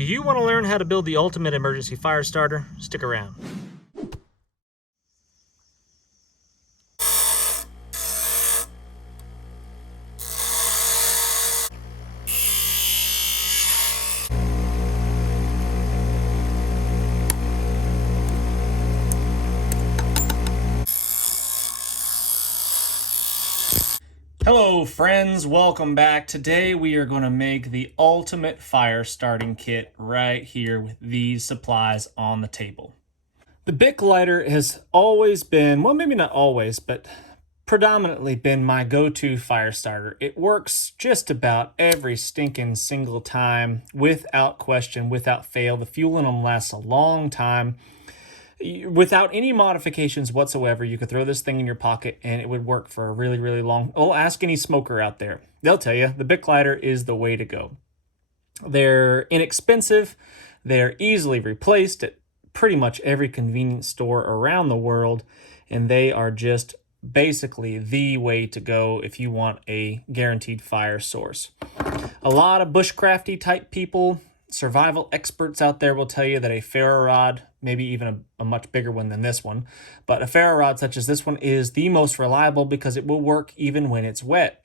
Do you want to learn how to build the ultimate emergency fire starter? Stick around. Hello friends, welcome back. Today we are going to make the ultimate fire starting kit right here with these supplies on the table. The Bic lighter has always been, well maybe not always, but predominantly been my go-to fire starter. It works just about every stinking single time, without question, without fail. The fuel in them lasts a long time. Without any modifications whatsoever, you could throw this thing in your pocket and it would work for a really, really long... Oh, ask any smoker out there. They'll tell you the Bic lighter is the way to go. They're inexpensive. They're easily replaced at pretty much every convenience store around the world. And they are just basically the way to go if you want a guaranteed fire source. A lot of bushcrafty type people, survival experts out there will tell you that a ferro rod, maybe even a much bigger one than this one, but a ferro rod such as this one is the most reliable because it will work even when it's wet.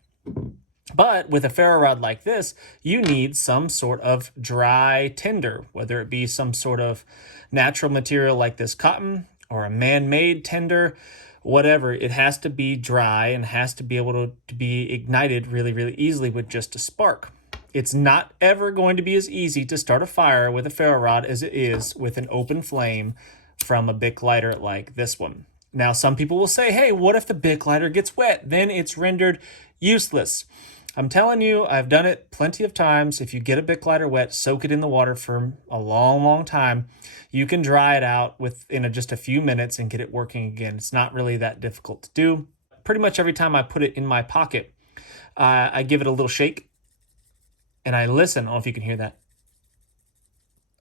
But with a ferro rod like this, you need some sort of dry tinder, whether it be some sort of natural material like this cotton or a man-made tinder, whatever. It has to be dry and has to be able to be ignited really, really easily with just a spark. It's not ever going to be as easy to start a fire with a ferro rod as it is with an open flame from a Bic lighter like this one. Now, some people will say, hey, what if the Bic lighter gets wet? Then it's rendered useless. I'm telling you, I've done it plenty of times. If you get a Bic lighter wet, soak it in the water for a long, long time. You can dry it out within just a few minutes and get it working again. It's not really that difficult to do. Pretty much every time I put it in my pocket, I give it a little shake. And I listen. I don't know if you can hear that.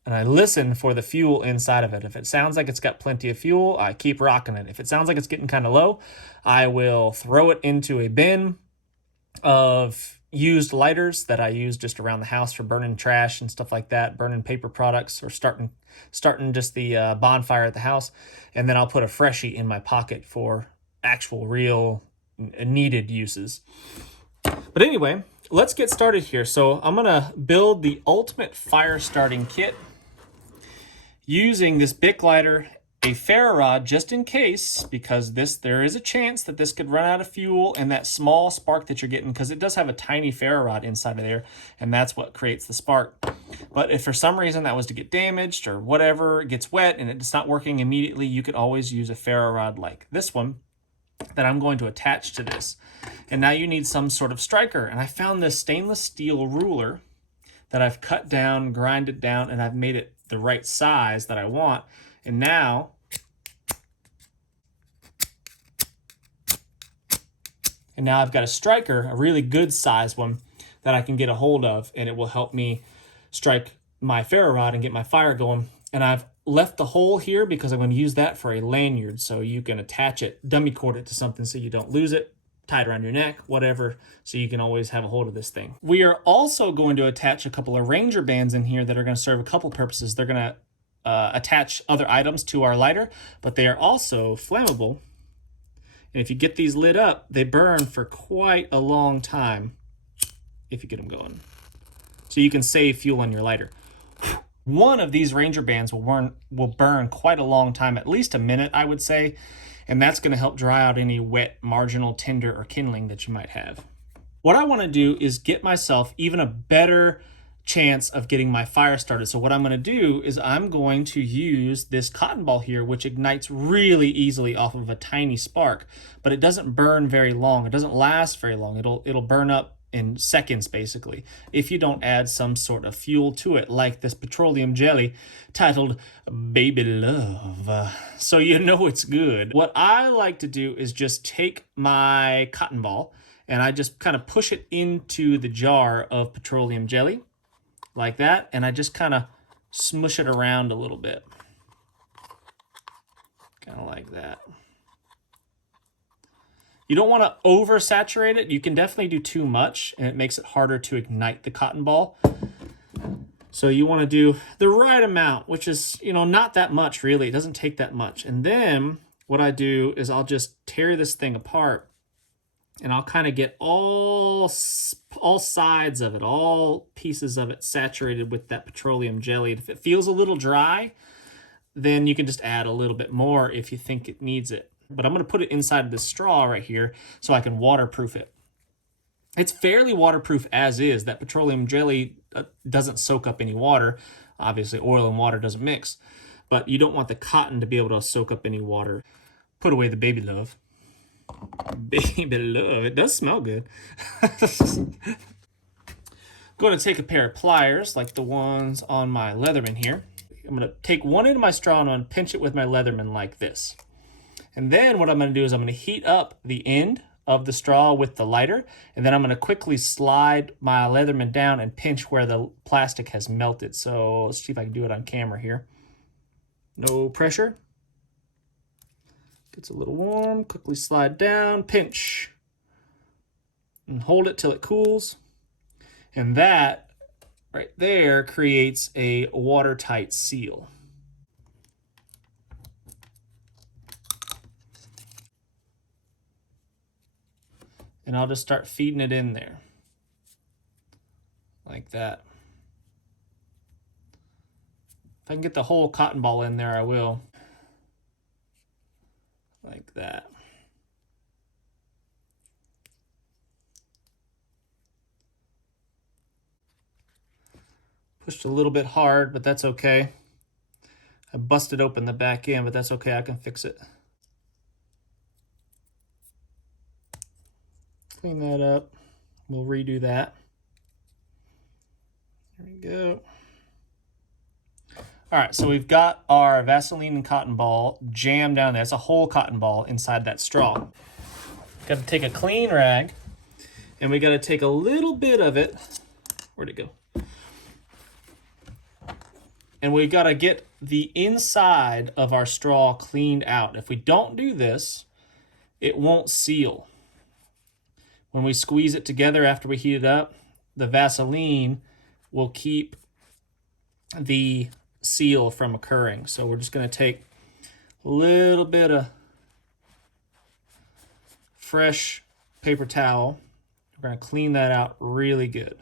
And I listen for the fuel inside of it. If it sounds like it's got plenty of fuel, I keep rocking it. If it sounds like it's getting kind of low, I will throw it into a bin of used lighters that I use just around the house for burning trash and stuff like that, burning paper products, or starting just the bonfire at the house. And then I'll put a freshie in my pocket for actual, real, needed uses. But anyway, let's get started here. So I'm going to build the ultimate fire starting kit using this Bic lighter, a ferro rod just in case, because there is a chance that this could run out of fuel, and that small spark that you're getting, because it does have a tiny ferro rod inside of there, and that's what creates the spark. But if for some reason that was to get damaged or whatever, it gets wet and it's not working immediately, you could always use a ferro rod like this one that I'm going to attach to this. And now you need some sort of striker. And I found this stainless steel ruler that I've cut down, grinded down, and I've made it the right size that I want. And now I've got a striker, a really good size one that I can get a hold of, and it will help me strike my ferro rod and get my fire going. And I've left the hole here because I'm going to use that for a lanyard, so you can attach it, dummy cord it to something so you don't lose it, tie it around your neck, whatever, so you can always have a hold of this thing. We are also going to attach a couple of Ranger bands in here that are going to serve a couple purposes. They're going to attach other items to our lighter, but they are also flammable. And if you get these lit up, they burn for quite a long time if you get them going. So you can save fuel on your lighter. One of these Ranger bands will burn quite a long time, at least a minute, I would say, and that's going to help dry out any wet marginal tinder or kindling that you might have. What I want to do is get myself even a better chance of getting my fire started. So what I'm going to do is I'm going to use this cotton ball here, which ignites really easily off of a tiny spark, but it doesn't burn very long. It doesn't last very long. It'll burn up in seconds, basically, if you don't add some sort of fuel to it, like this petroleum jelly titled Baby Love. So you know it's good. What I like to do is just take my cotton ball and I just kind of push it into the jar of petroleum jelly like that, and I just kind of smush it around a little bit. Kind of like that. You don't want to oversaturate it. You can definitely do too much, and it makes it harder to ignite the cotton ball. So you want to do the right amount, which is, not that much really. It doesn't take that much. And then what I do is I'll just tear this thing apart, and I'll kind of get all sides of it, all pieces of it saturated with that petroleum jelly. And if it feels a little dry, then you can just add a little bit more if you think it needs it. But I'm going to put it inside of this straw right here so I can waterproof it. It's fairly waterproof as is. That petroleum jelly doesn't soak up any water. Obviously, oil and water doesn't mix. But you don't want the cotton to be able to soak up any water. Put away the baby love. Baby love. It does smell good. I'm going to take a pair of pliers like the ones on my Leatherman here. I'm going to take one end of my straw and I'm going to pinch it with my Leatherman like this. And then what I'm going to do is I'm going to heat up the end of the straw with the lighter, and then I'm going to quickly slide my Leatherman down and pinch where the plastic has melted. So let's see if I can do it on camera here. No pressure. Gets a little warm. Quickly slide down, pinch, and hold it till it cools. And that right there creates a watertight seal. And I'll just start feeding it in there. Like that. If I can get the whole cotton ball in there, I will. Like that. Pushed a little bit hard, but that's okay. I busted open the back end, but that's okay. I can fix it. Clean that up. We'll redo that. There we go. All right, so we've got our Vaseline and cotton ball jammed down there. That's a whole cotton ball inside that straw. Got to take a clean rag, and we got to take a little bit of it. Where'd it go? And we got to get the inside of our straw cleaned out. If we don't do this, it won't seal. When we squeeze it together after we heat it up, the Vaseline will keep the seal from occurring. So we're just going to take a little bit of fresh paper towel. We're going to clean that out really good.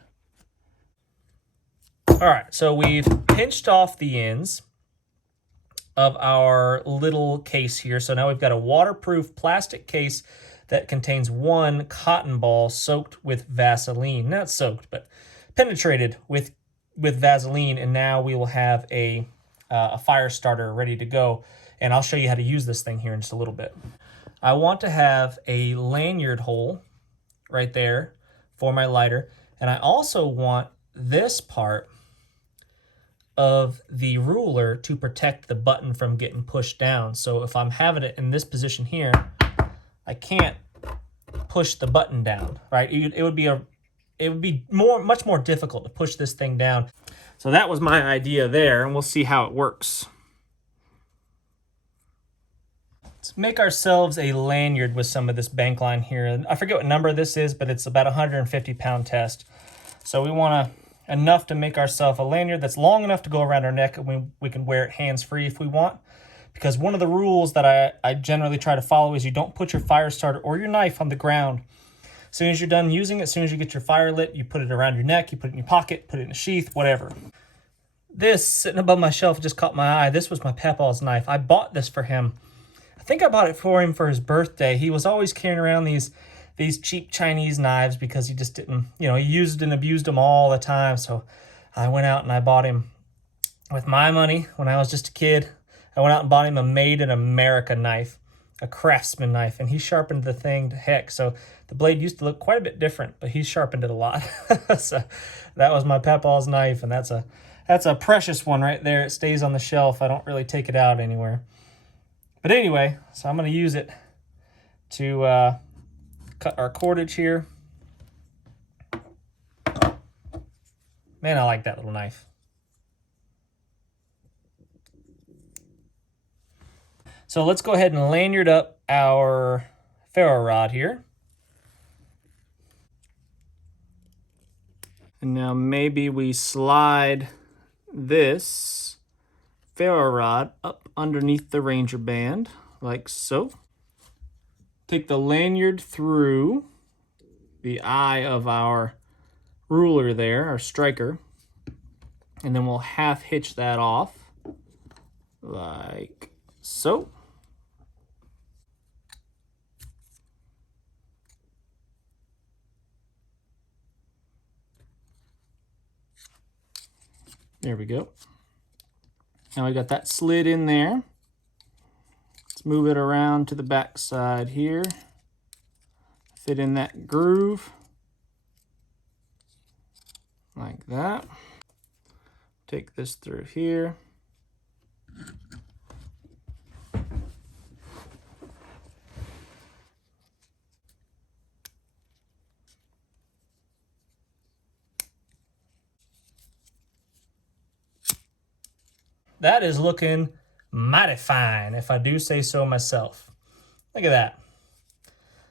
All right, so we've pinched off the ends of our little case here. So now we've got a waterproof plastic case that contains one cotton ball soaked with Vaseline. Not soaked, but penetrated with Vaseline. And now we will have a fire starter ready to go. And I'll show you how to use this thing here in just a little bit. I want to have a lanyard hole right there for my lighter. And I also want this part of the ruler to protect the button from getting pushed down. So if I'm having it in this position here, I can't push the button down, right? It would be much more difficult to push this thing down. So that was my idea there, and we'll see how it works. Let's make ourselves a lanyard with some of this bank line here. I forget what number this is, but it's about a 150-pound test. So we want enough to make ourselves a lanyard that's long enough to go around our neck, and we can wear it hands-free if we want. Because one of the rules that I generally try to follow is you don't put your fire starter or your knife on the ground. As soon as you're done using it, as soon as you get your fire lit, you put it around your neck, you put it in your pocket, put it in a sheath, whatever. This, sitting above my shelf, just caught my eye. This was my papa's knife. I bought this for him. I think I bought it for him for his birthday. He was always carrying around these cheap Chinese knives because he just didn't, he used and abused them all the time. So I went out and I bought him with my money when I was just a kid. I went out and bought him a Made in America knife, a Craftsman knife, and he sharpened the thing to heck. So the blade used to look quite a bit different, but he sharpened it a lot. So that was my papa's knife, and that's a precious one right there. It stays on the shelf. I don't really take it out anywhere. But anyway, so I'm going to use it to cut our cordage here. Man, I like that little knife. So let's go ahead and lanyard up our ferro rod here. And now maybe we slide this ferro rod up underneath the Ranger band, like so. Take the lanyard through the eye of our ruler there, our striker, and then we'll half hitch that off, like so. There we go. Now we got that slid in there. Let's move it around to the back side here. Fit in that groove. Like that. Take this through here. That is looking mighty fine, if I do say so myself. Look at that.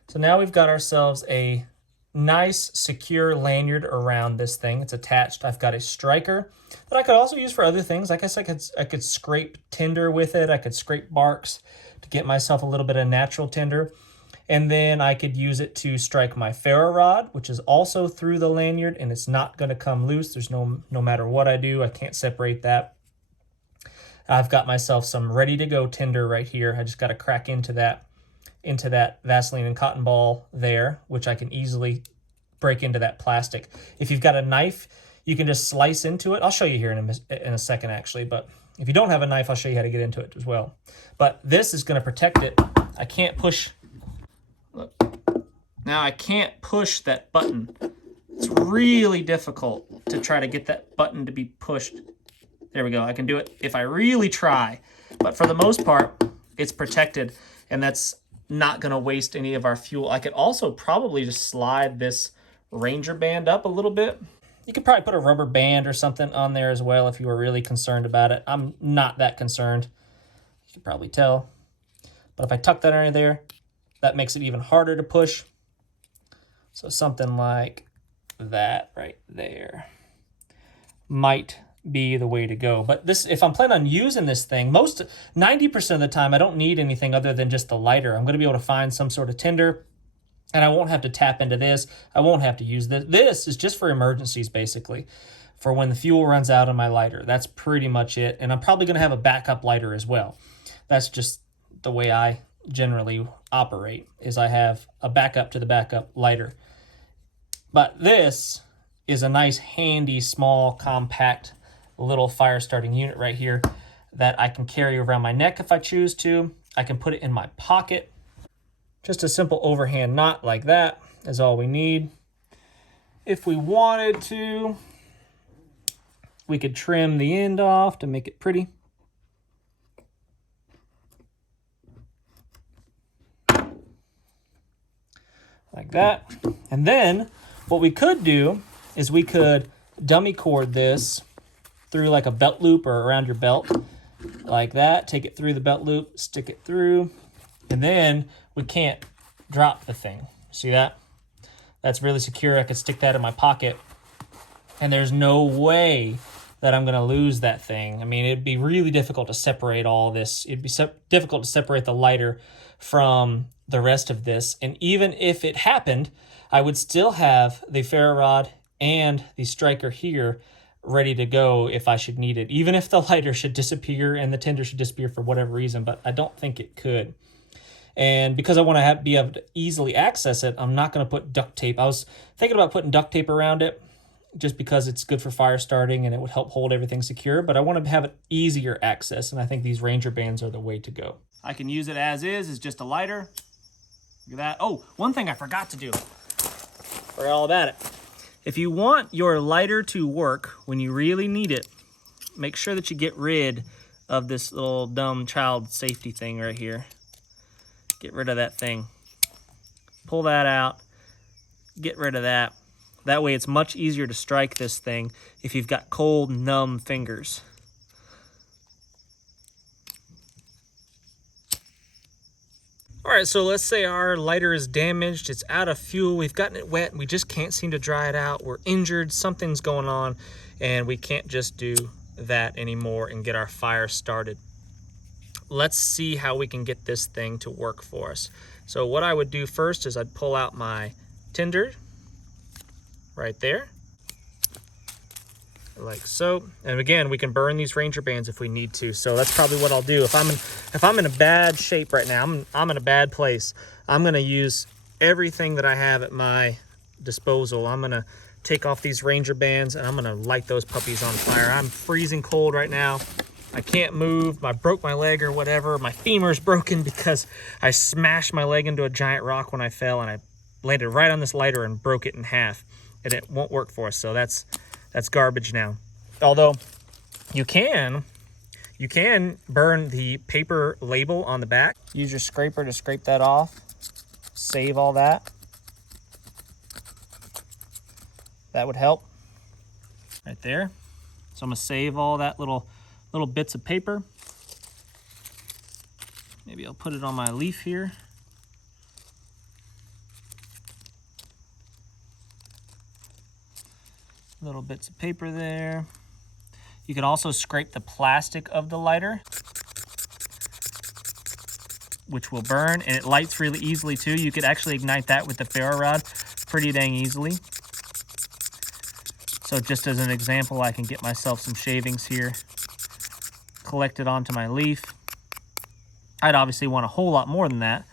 So now we've got ourselves a nice secure lanyard around this thing. It's attached. I've got a striker that I could also use for other things. I guess I could scrape tinder with it. I could scrape barks to get myself a little bit of natural tinder. And then I could use it to strike my ferro rod, which is also through the lanyard, and it's not going to come loose. There's no matter what I do, I can't separate that. I've got myself some ready to go tinder right here. I just got to crack into that Vaseline and cotton ball there, which I can easily break into that plastic. If you've got a knife, you can just slice into it. I'll show you here in a second actually, but if you don't have a knife, I'll show you how to get into it as well. But this is going to protect it. I can't push. Look. Now I can't push that button. It's really difficult to try to get that button to be pushed. There we go. I can do it if I really try. But for the most part, it's protected, and that's not going to waste any of our fuel. I could also probably just slide this Ranger band up a little bit. You could probably put a rubber band or something on there as well if you were really concerned about it. I'm not that concerned. You can probably tell. But if I tuck that under there, that makes it even harder to push. So something like that right there might be the way to go. But this, if I'm planning on using this thing, 90% of the time I don't need anything other than just the lighter. I'm going to be able to find some sort of tinder, and I won't have to tap into this. I won't have to use this. This is just for emergencies, basically, for when the fuel runs out on my lighter. That's pretty much it. And I'm probably going to have a backup lighter as well. That's just the way I generally operate, is I have a backup to the backup lighter. But this is a nice, handy, small, compact little fire starting unit right here that I can carry around my neck if I choose to. I can put it in my pocket. Just a simple overhand knot like that is all we need. If we wanted to, we could trim the end off to make it pretty. Like that. And then what we could do is we could dummy cord this through like a belt loop or around your belt like that. Take it through the belt loop, stick it through, and then we can't drop the thing. See that? That's really secure. I could stick that in my pocket, and there's no way that I'm going to lose that thing. I mean, it'd be really difficult to separate all this. It'd be difficult to separate the lighter from the rest of this. And even if it happened, I would still have the ferro rod and the striker here ready to go if I should need it, even if the lighter should disappear and the tinder should disappear for whatever reason, but I don't think it could. And because I want to be able to easily access it, I'm not going to put duct tape. I was thinking about putting duct tape around it just because it's good for fire starting and it would help hold everything secure, but I want to have it easier access, and I think these Ranger bands are the way to go. I can use it as is just a lighter. Look at that. Oh, one thing I forgot to do. Forgot all about it. If you want your lighter to work when you really need it, make sure that you get rid of this little dumb child safety thing right here. Get rid of that thing. Pull that out. Get rid of that. That way it's much easier to strike this thing if you've got cold, numb fingers. All right, so let's say our lighter is damaged, it's out of fuel, we've gotten it wet, and we just can't seem to dry it out, we're injured, something's going on, and we can't just do that anymore and get our fire started. Let's see how we can get this thing to work for us. So what I would do first is I'd pull out my tinder right there, like so. And again, we can burn these Ranger bands if we need to. So that's probably what I'll do. If I'm in a bad shape right now, I'm in a bad place, I'm gonna use everything that I have at my disposal. I'm gonna take off these Ranger bands and I'm gonna light those puppies on fire. I'm freezing cold right now. I can't move. I broke my leg or whatever. My femur's broken because I smashed my leg into a giant rock when I fell, and I landed right on this lighter and broke it in half, and it won't work for us. So that's garbage now. Although you can burn the paper label on the back. Use your scraper to scrape that off. Save all that. That would help right there. So I'm gonna save all that little bits of paper. Maybe I'll put it on my leaf here. Little bits of paper there. You can also scrape the plastic of the lighter, which will burn, and it lights really easily too. You could actually ignite that with the ferro rod pretty dang easily. So just as an example, I can get myself some shavings here, collect it onto my leaf. I'd obviously want a whole lot more than that,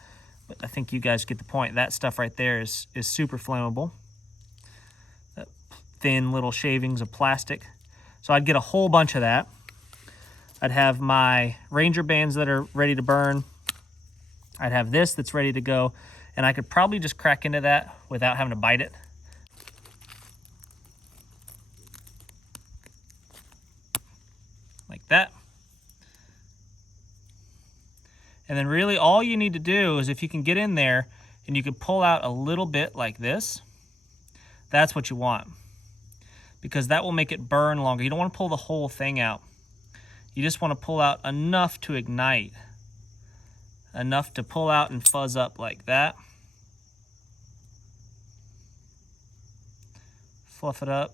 but I think you guys get the point. That stuff right there is super flammable. That thin little shavings of plastic. So I'd get a whole bunch of that. I'd have my Ranger bands that are ready to burn. I'd have this that's ready to go, and I could probably just crack into that without having to bite it. Like that. And then really all you need to do is, if you can get in there and you can pull out a little bit like this, that's what you want, because that will make it burn longer. You don't want to pull the whole thing out. You just want to pull out enough to ignite, enough to pull out and fuzz up like that. Fluff it up,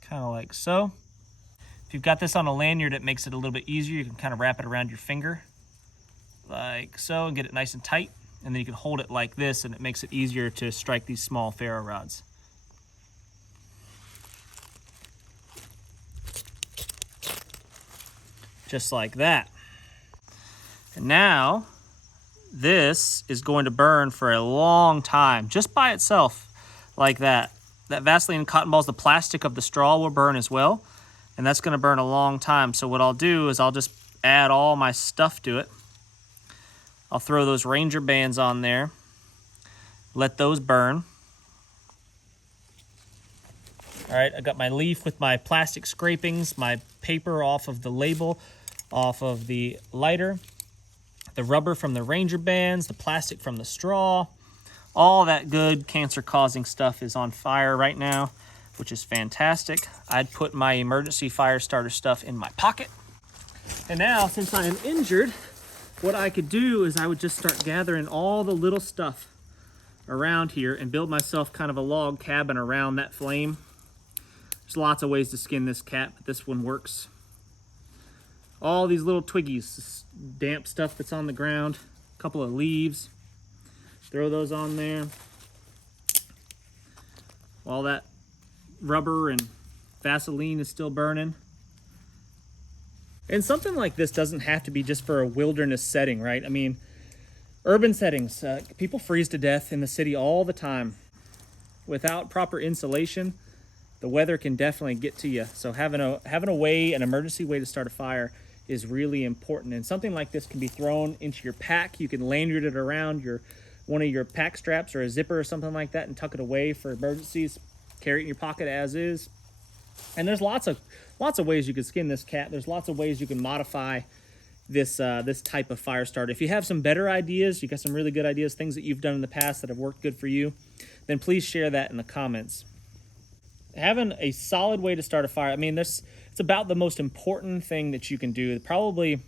kind of like so. If you've got this on a lanyard, it makes it a little bit easier. You can kind of wrap it around your finger like so and get it nice and tight. And then you can hold it like this, and it makes it easier to strike these small ferro rods. Just like that. And now this is going to burn for a long time just by itself like that. That Vaseline and cotton balls, the plastic of the straw will burn as well. And that's going to burn a long time. So what I'll do is I'll just add all my stuff to it. I'll throw those Ranger bands on there. Let those burn. All right, I got my leaf with my plastic scrapings, my paper off of the label, off of the lighter, the rubber from the Ranger bands, the plastic from the straw. All that good cancer-causing stuff is on fire right now, which is fantastic. I'd put my emergency fire starter stuff in my pocket. And now, since I am injured, what I could do is I would just start gathering all the little stuff around here and build myself kind of a log cabin around that flame. There's lots of ways to skin this cat, but this one works. All these little twiggies, this damp stuff that's on the ground, a couple of leaves, throw those on there. All that rubber and Vaseline is still burning. And something like this doesn't have to be just for a wilderness setting, right? I mean, urban settings, people freeze to death in the city all the time. Without proper insulation, the weather can definitely get to you. So having a way, an emergency way to start a fire is really important. And something like this can be thrown into your pack. You can lanyard it around one of your pack straps or a zipper or something like that and tuck it away for emergencies. Carry it in your pocket as is. And there's lots of ways you can skin this cat. There's lots of ways you can modify this type of fire starter. If you have some better ideas, you got some really good ideas, things that you've done in the past that have worked good for you, then please share that in the comments. Having a solid way to start a fire, I mean, it's about the most important thing that you can do. Probably,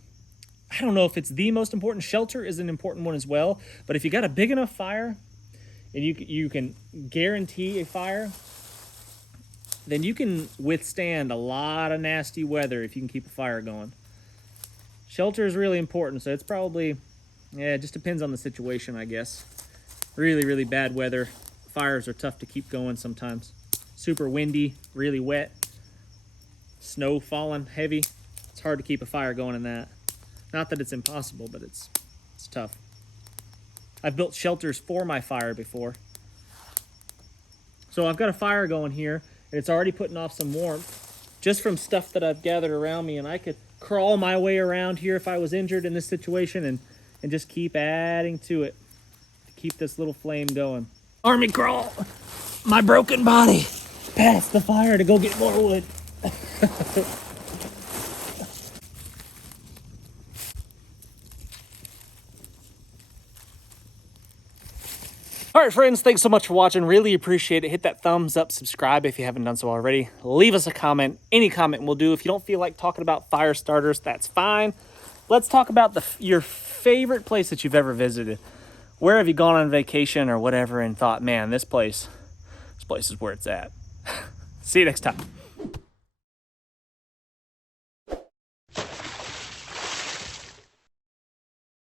I don't know if it's the most important. Shelter is an important one as well. But if you got a big enough fire and you can guarantee a fire, then you can withstand a lot of nasty weather if you can keep a fire going. Shelter is really important, so it's probably, yeah, it just depends on the situation, I guess. Really, really bad weather. Fires are tough to keep going sometimes. Super windy, really wet, snow falling heavy. It's hard to keep a fire going in that. Not that it's impossible, but it's tough. I've built shelters for my fire before. So I've got a fire going here, and it's already putting off some warmth just from stuff that I've gathered around me, and I could crawl my way around here if I was injured in this situation and just keep adding to it to keep this little flame going. Army crawl, my broken body, past the fire to go get more wood. All right, friends, thanks so much for watching. Really appreciate it. Hit that thumbs up, subscribe if you haven't done so already. Leave us a comment. Any comment will do. If you don't feel like talking about fire starters, that's fine. Let's talk about your favorite place that you've ever visited. Where have you gone on vacation or whatever and thought, man, this place is where it's at. See you next time.